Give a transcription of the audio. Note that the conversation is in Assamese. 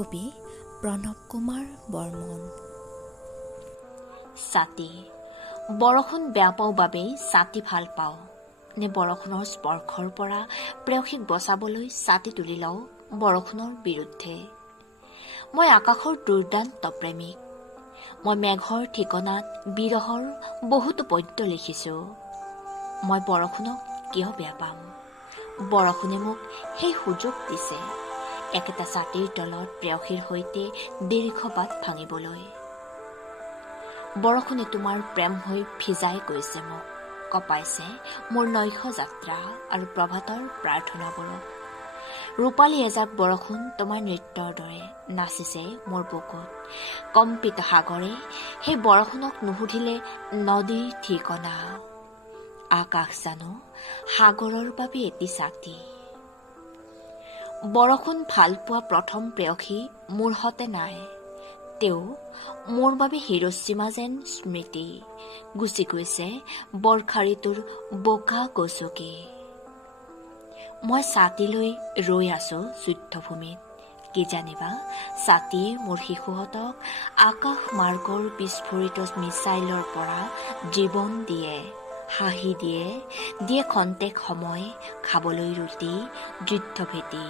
কবি প্ৰণৱ কুমাৰ বৰ্মন। ছাতি। বৰষুণ বেয়া পাওঁ বাবেই ছাতি ভাল পাওঁ নে বৰষুণৰ স্পৰ্শৰ পৰা প্ৰেয়সীক বচাবলৈ ছাতি তুলি লওঁ বৰষুণৰ বিৰুদ্ধে। মই আকাশৰ দুৰ্দান্ত প্ৰেমিক। মই মেঘৰ ঠিকনাত বিৰহৰ বহুতো পদ্য লিখিছোঁ। মই বৰষুণক কিয় বেয়া পাম? বৰষুণে মোক সেই সুযোগ দিছে একেটা ছাতিৰ তলত প্ৰেয়সীৰ সৈতে দীৰ্ঘ বাট ভাঙিবলৈ। বৰষুণে তোমাৰ প্ৰেম হৈ ভিজাই গৈছে মোক, কপাইছে মোৰ নৈশ যাত্ৰা আৰু প্ৰভাতৰ প্ৰাৰ্থনাবোৰক। ৰূপালী এজাক বৰষুণ তোমাৰ নৃত্যৰ দৰে নাচিছে মোৰ বুকুত। কম্পিত সাগৰে সেই বৰষুণক নুসুধিলে নদীৰ ঠিকনা। আকাশ জানো সাগৰৰ বাবে এটি ছাতি। বৰষুণ ভাল পোৱা প্ৰথম প্ৰেয়সী মোৰ হতে নাই। তেওঁ মোৰ বাবে হিৰোশ্বিমা যেন স্মৃতি, গুচি গৈছে বৰ্ষা ঋতুৰ বোকা গছকি। মই ছাতি লৈ ৰৈ আছো যুদ্ধভূমিত, কি জানিবা ছাতিয়ে মোৰ শিশুহঁতক আকাশ মাৰ্গৰ বিস্ফোৰিত মিছাইলৰ পৰা জীৱন দিয়ে, হাঁহি দিয়ে খন্তেক সময় খাবলৈ ৰুটি যুদ্ধভেটি।